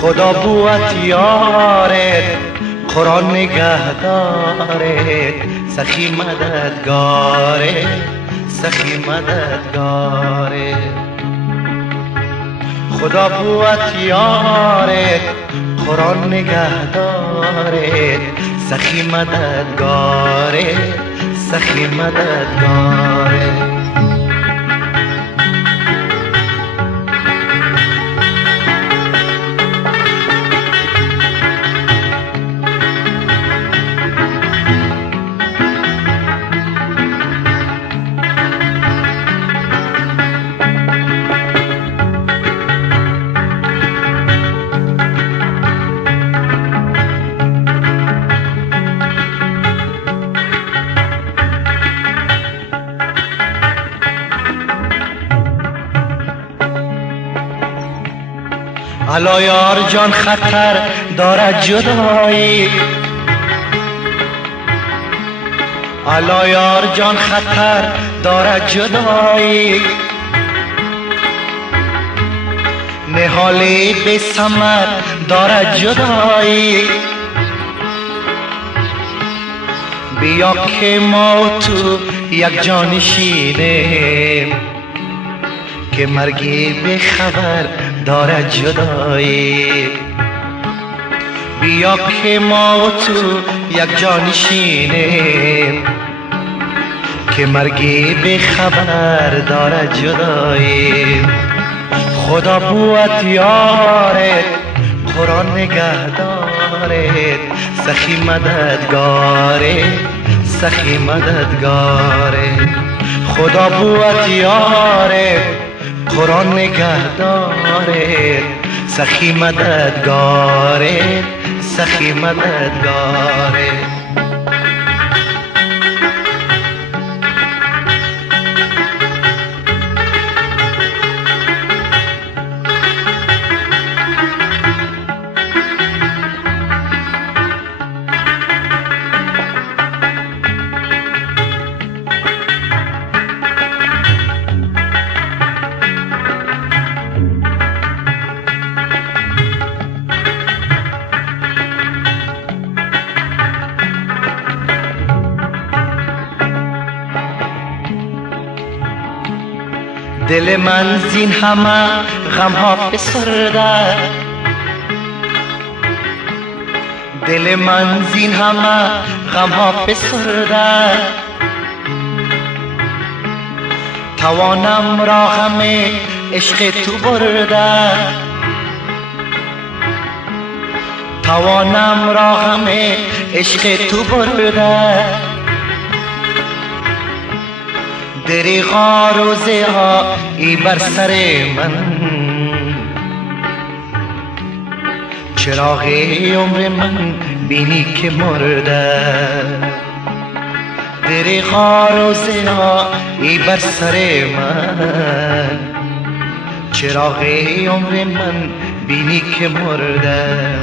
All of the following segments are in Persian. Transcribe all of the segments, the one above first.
خدا بوت یارت، قرآن نگهدارت، سخی مددگارت، سخی مددگارت. خدا بوت یارت، قرآن نگهدارت، سخی مددگارت، سخی مددگارت. الا یار جان خطر دارد جدایی، الا یار جان خطر دارد جدایی، نهالی به ثمر دارد جدایی. بیا که ما و تو یک جانشینیم، که مرگی به خبر دارد جدایی. بیا که ما و تو یک جانشینیم، که مرگی به خبر دارد جدایی. خدا بوت یارت، قرآن نگهدارت، سخی مددگارت، سخی مددگارت. خدا بوت یارت، قرآن نگهدارت، سخی مددگارت، سخی مددگارت. دل من زین همه غم ها فسرده، دل من زین همه غم ها فسرده. توانم را غم عشق تو برده، توانم را غم عشق تو برده. دریغا روزه ها ای بر سر من، چراغ عمر من بینی که مرده. دریغا روزه ها ای بر سر من، چراغ عمر من بینی که مرده.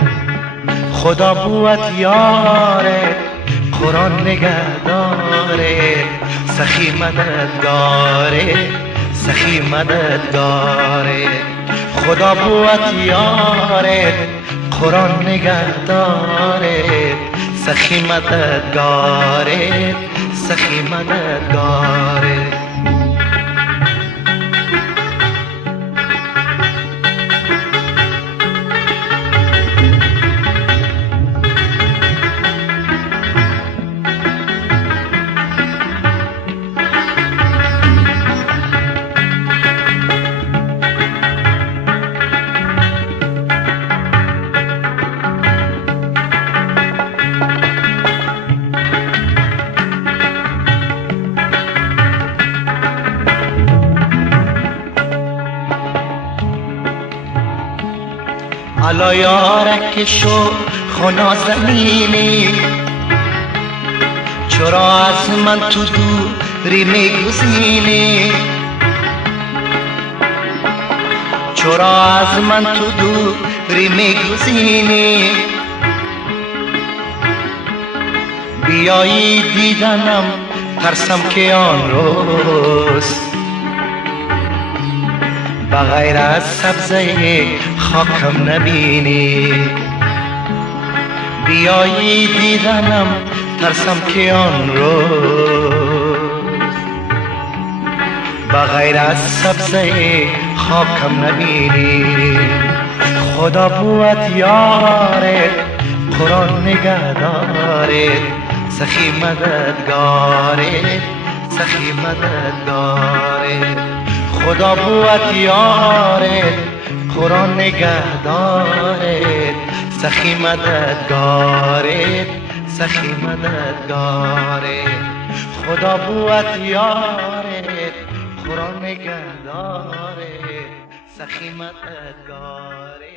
خدا بوت یارت، قرآن نگهدارت، سخی مددگارت، سخی مددگارت. خدا بوت یارت، قرآن نگهدارت، سخی مددگارت، سخی مددگارت. الا یارک شو خنا زمینی، چرا از من تو دوری میگزینی، چرا از من تو دوری میگزینی. بیایی دیدنم ترسم که آن روز بغیر از سبزه خاکم نبینی. بیایی دیدنم ترسم که آن روز بغیر از سبزه خاکم نبینی. خدا بود یارت قرآن نگهدارت سخی مددگارت سخی مددگارت. خدا بود یارت قرآن نگهدارت سخی مددگارت سخی مددگارت. خدا بود یارت قرآن نگهدارت سخی مددگارت.